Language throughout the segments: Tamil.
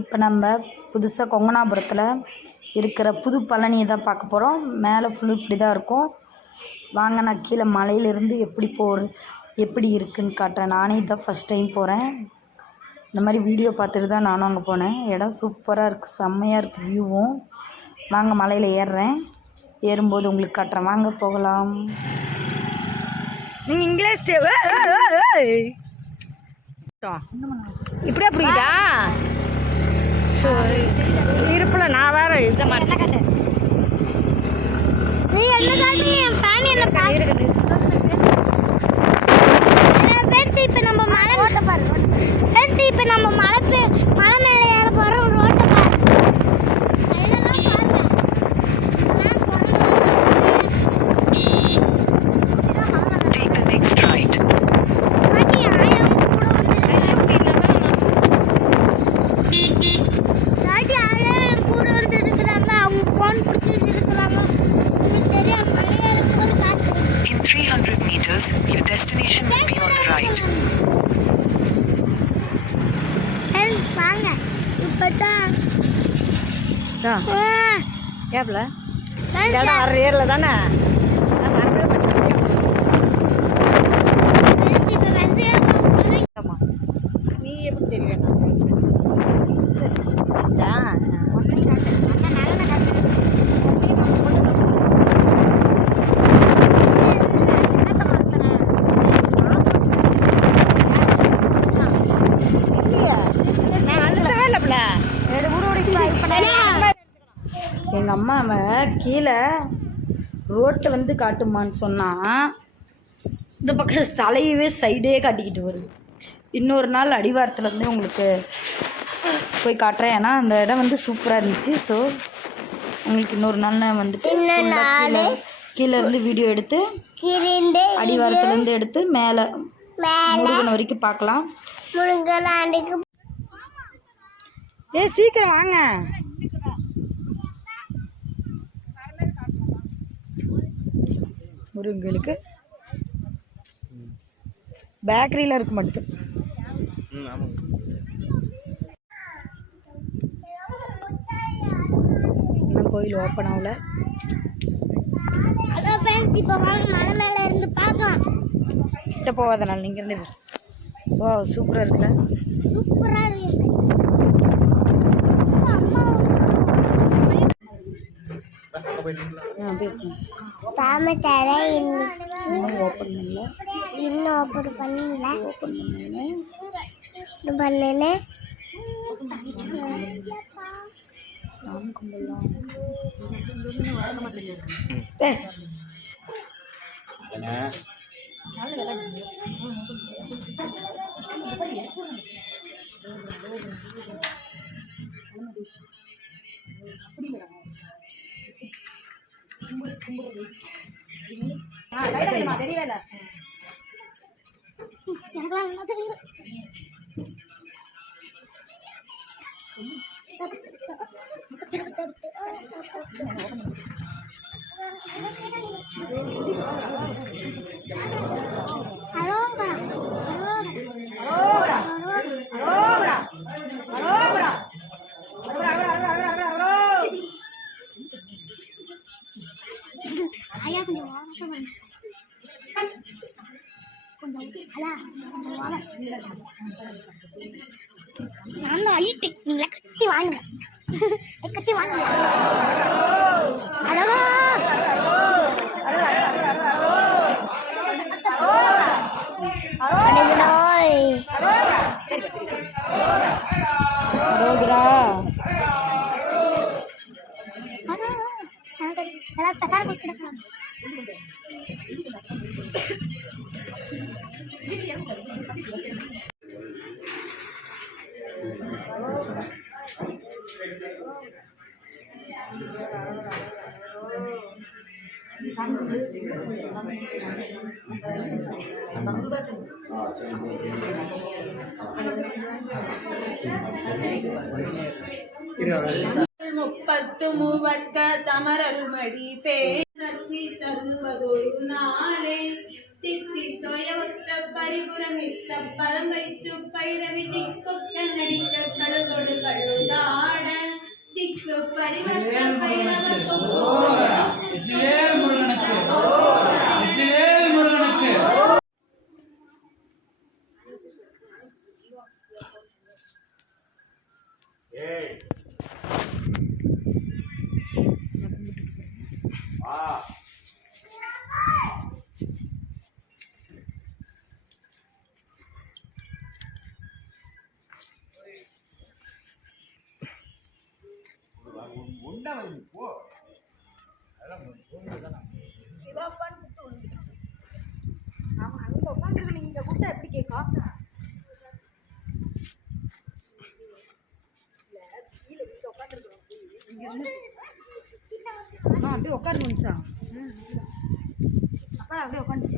இப்போ நம்ம புதுசாக கொங்கனாபுரத்தில் இருக்கிற புது பழனியை தான் பார்க்க போகிறோம் மேலே ஃபுல்லு இப்படி தான் இருக்கும். வாங்க நான் கீழே மலையிலேருந்து எப்படி போகிற எப்படி இருக்குன்னு காட்டுறேன். நானே இதான் ஃபஸ்ட் டைம் போகிறேன் இந்த மாதிரி வீடியோ பார்த்துட்டு தான் நானும் அங்கே போனேன். இடம் சூப்பராக இருக்குது செம்மையாக இருக்குது வியூவும் வாங்க மலையில் ஏறுறேன். ஏறும்போது உங்களுக்கு காட்டுறேன். வாங்க போகலாம். நீங்கள் இங்கிலீஷ் இப்படியே புரியுதா? இருப்பில் நான் வேற இந்த மாதிரி நீ என்ன காட்டுங்க என் ஃபேன் என்ன இருக்குது ஃப்ரெண்ட்ஸ் இப்போ நம்ம மலை ரோட்டை பாரு ஃப்ரெண்ட்ஸ் இப்போ நம்ம மலை மேலே ஏற போகிறோம் ரோட்டை பாரு அதெல்லாம் பாருங்க நான் குரங்கு Take the next right. பாட்டி ஆயம் கூட வந்து பாட்டி ஆயம் கூட வந்து இருக்கிறாங்க அவங்க ஃபோன் பிடிச்சி இருக்கிறாங்க உங்களுக்கு தெரியும் மலை ஏறதுக்கு ஒரு காற்று In 300 meters, your destination will be on the right. Friends வாங்க இப்போ தான் கேப்ல இடம் வர ஏரில் தானே நான் வரவே மாட்டேன். இப்போ வந்து ஆமா. நீ எப்படி தெரியும் நான் நான் அழுத்தவே இல்லைப்ல எங்கள் அம்மாவை கீழே ரோட்டை வந்து காட்டுமான்னு சொன்னால் இந்த பக்கம் தலையவே சைடே காட்டிக்கிட்டு வருது இன்னொரு நாள் அடிவாரத்தில் உங்களுக்கு போய் காட்டுறேன். ஏன்னா அந்த இடம் வந்து சூப்பராக இருந்துச்சு. ஸோ உங்களுக்கு இன்னொரு நாள் நான் வந்துட்டு கீழே கீழே இருந்து வீடியோ எடுத்து அடிவாரத்துலேருந்து எடுத்து மேலே முருகன் வரைக்கும் பார்க்கலாம். ஏ சீக்கிரம் வாங்க. முருங்கலுக்கு பேக்கரியில் இருக்க மாட்டேது இன்னும் கோயில் ஓப்பன் ஆகல. ஹலோ ஃப்ரெண்ட்ஸ் இப்போ வாங்க மலை மேலே இருந்து பார்க்கலாம். கிட்ட போகாதனால நீங்கள் இருந்து வா. சூப்பராக இருக்குல்ல. சூப்பராக இருக்கு. அம்மா ஆ பேசுங்க. தாமத்தர இன்னும் ஓப்பன் பண்ணல. இன்னும் ஓப்பன் பண்ணல. ஓப்பன் சாமி கும்பிடலாம். ஏ எனக்குலாம் நல்லா தெரியுது அரோகரா அரோகரா கொஞ்சம் வாங்க கொஞ்சம் அலா கொஞ்சம் வாங்க நான் தான் ஐட்டு நீங்களே கட்டி வாங்க கட்டி வாங்க அழகா அடங்கினோய் அரோகரா கொடுத்துருக்காங்க முப்பத்து மூவட்ட தமரல் மடி யோசி தருவதோயுனாலே தித்தி தொயவொத்த பரிபுரமிட்ட பதம் வைத்து பைரவி திக்கொக்க நடித்த கடலோடு கழுதாட திக்கு பரிவட்ட பைரவ தொக்கு அம்மா அப்படியே உட்காருங்க நிமிஷம் அப்பா அப்படியே உட்காந்து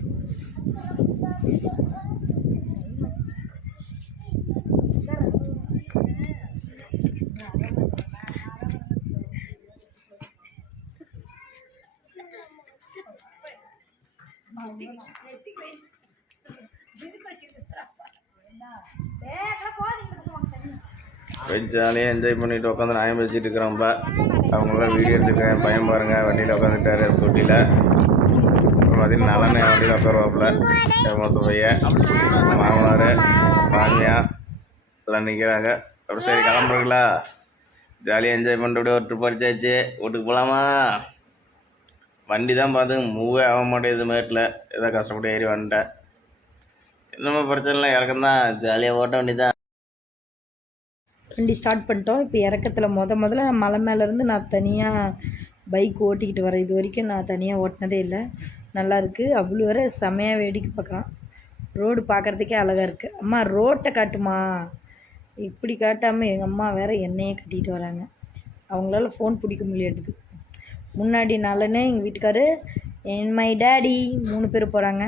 ஜாலியாக என்ஜாய் பண்ணிட்டு உட்காந்து நாயம் பேசிகிட்டு இருக்கிறோம்ப்ப அவங்களாம் வீடியோ எடுத்துக்கிறேன் பையன் பாருங்க வண்டியில் உட்காந்துட்டாரு ஸ்கூட்டியில் பார்த்தீங்கன்னா நல்லெண்ணெய் வண்டியில் உட்காருவாப்புல மொத்த பையன் மாமனார் மாமியா எல்லாம் நிற்கிறாங்க அப்புறம் சரி கிளம்புறீங்களா? ஜாலியாக என்ஜாய் பண்ணிட்டு அப்படியே ஒரு ட்ரிப் அடிச்சாச்சு. வீட்டுக்கு போகலாமா வண்டி தான் பார்த்து மூவே ஆக மாட்டேங்குது மேட்டில் ஏதோ கஷ்டப்பட்டு ஏறி வந்துட்டேன். இன்னமும் பிரச்சனை இல்லை இறக்கம் தான் ஜாலியாக ஓட்ட வண்டி தான் வண்டி ஸ்டார்ட் பண்ணிட்டோம். இப்போ இறக்கத்தில் முத முதல்ல நான் மலை மேலேருந்து நான் தனியாக பைக் ஓட்டிக்கிட்டு வரேன் இது வரைக்கும் நான் தனியாக ஓட்டினதே இல்லை. நல்லாயிருக்கு அவ்வளோ வர செமையாக வேடிக்கை பார்க்குறான் ரோடு பார்க்குறதுக்கே அழகாக இருக்குது அம்மா ரோட்டை காட்டுமா? இப்படி காட்டாமல் எங்கள் அம்மா வேறு என்னையே கட்டிகிட்டு வராங்க. அவங்களால ஃபோன் பிடிக்க முடியாது முன்னாடி நாளனே எங்கள் வீட்டுக்காரு என் மை டேடி மூணு பேர் போகிறாங்க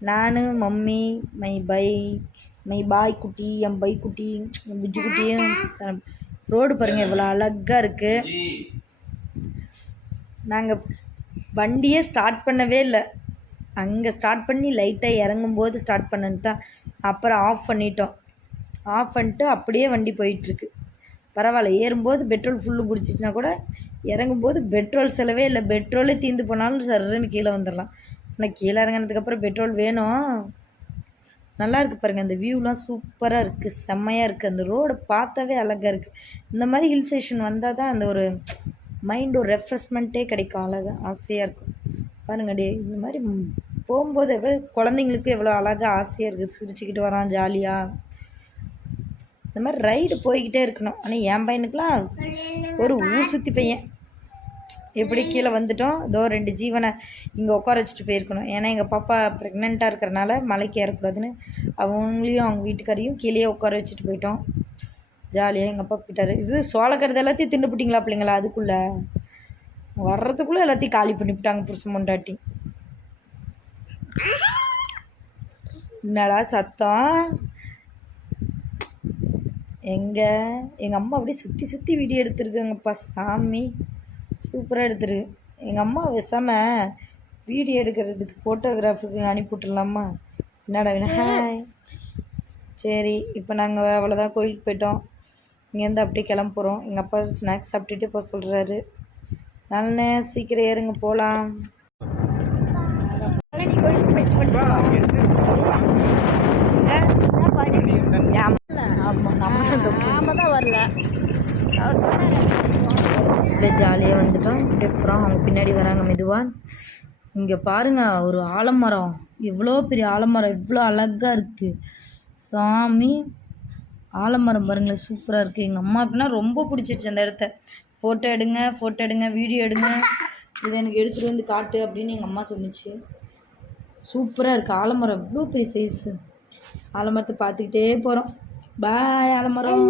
நான் மம்மி மை பை மை பாய் குட்டி என் பை குட்டி என் பிஜு குட்டியும் ரோடு பாருங்கள் இவ்வளோ அழகாக இருக்குது நாங்கள் வண்டியே ஸ்டார்ட் பண்ணவே இல்லை. அங்கே ஸ்டார்ட் பண்ணி லைட்டாக இறங்கும்போது ஸ்டார்ட் பண்ணன்னு தான் அப்புறம் ஆஃப் பண்ணிட்டோம். ஆஃப் பண்ணிட்டு அப்படியே வண்டி போயிட்டுருக்கு. பரவாயில்ல ஏறும்போது பெட்ரோல் ஃபுல்லு பிடிச்சிச்சின்னா கூட இறங்கும்போது பெட்ரோல் செலவே இல்லை. பெட்ரோலே தீர்ந்து போனாலும் சர்ன்னு கீழே வந்துடலாம். ஆனால் கீழே இறங்கினதுக்கப்புறம் பெட்ரோல் வேணும். நல்லா இருக்குது பாருங்கள் அந்த வியூலாம் சூப்பராக இருக்குது செம்மையாக இருக்குது அந்த ரோடை பார்த்தாவே அழகாக இருக்குது இந்த மாதிரி ஹில் ஸ்டேஷன் வந்தால் தான் அந்த ஒரு மைண்ட் ஒரு ரெஃப்ரெஷ்மெண்ட்டே கிடைக்கும். அழகாக ஆசையாக இருக்கும். பாருங்க டே இந்த மாதிரி போகும்போது எவ்வளோ குழந்தைங்களுக்கும் எவ்வளோ அழகாக ஆசையாக இருக்குது சிரிச்சுக்கிட்டு வரான் ஜாலியாக இந்த மாதிரி ரைடு போய்கிட்டே இருக்கணும். ஆனால் என் பையனுக்குலாம் ஒரு ஊர் சுற்றி பையன் எப்படி கீழே வந்துட்டோம்? இதோ ரெண்டு ஜீவனை இங்கே உட்கார வச்சுட்டு போயிருக்கணும். ஏன்னா எங்கள் பாப்பா ப்ரெக்னெண்ட்டாக இருக்கிறனால மலைக்கு ஏறக்கூடாதுன்னு அவங்களையும் அவங்க வீட்டுக்காரையும் கீழேயே உட்கார வச்சுட்டு போயிட்டோம். ஜாலியாக எங்கள் அப்பா போயிட்டாரு. இது சோளக்கருது எல்லாத்தையும் தின்னுபிட்டிங்களா பிள்ளைங்களா அதுக்குள்ளே? வர்றதுக்குள்ளே எல்லாத்தையும் காலி பண்ணிவிட்டாங்க புருஷன் முண்டாட்டி என்னடா சத்தம்? எங்கே? எங்கள் அம்மா அப்படியே சுற்றி சுற்றி வீடியோ எடுத்துருக்காங்கப்பா சாமி. சூப்பராக எடுத்துருக்கு எங்கள் அம்மா பேசாம வீடியோ எடுக்கிறதுக்கு ஃபோட்டோகிராஃபுக்கு அனுப்பி விட்டுலாமா என்னடா வேணும் ஹாய் சரி இப்போ நாங்கள் அவ்வளோதான் கோயிலுக்கு போயிட்டோம். இங்கேருந்து அப்படியே கிளம்ப போகிறோம் எங்கள் அப்பா ஸ்நாக்ஸ் சாப்பிட்டுட்டு போக சொல்கிறாரு நல்ல சீக்கிரம் ஏறுங்க போகலாம் நாம தான் வரல. அப்படியே ஜாலியாக வந்துட்டோம். அப்படியே போகிறோம் அவங்க பின்னாடி வராங்க மெதுவாக இங்கே பாருங்கள் ஒரு ஆலமரம். எவ்வளோ பெரிய ஆலமரம் இவ்வளோ அழகாக இருக்குது சாமி ஆலமரம் பாருங்களேன் சூப்பராக இருக்குது எங்கள் அம்மா அப்படின்னா ரொம்ப பிடிச்சிருச்சு அந்த இடத்த. ஃபோட்டோ எடுங்க ஃபோட்டோ எடுங்க வீடியோ எடுங்க. இதை எனக்கு எடுத்துகிட்டு வந்து காட்டு அப்படின்னு எங்கள் அம்மா சொன்னுச்சு. சூப்பராக இருக்குது ஆலமரம் இவ்வளோ பெரிய சைஸு ஆலமரத்தை பார்த்துக்கிட்டே போகிறோம் பாய் ஆலமரம்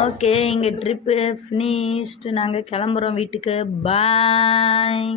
ஓகே இங்கே ட்ரிப்பு ஃபினிஷ்டு நாங்கள் கிளம்புறோம் வீட்டுக்கு. பாய்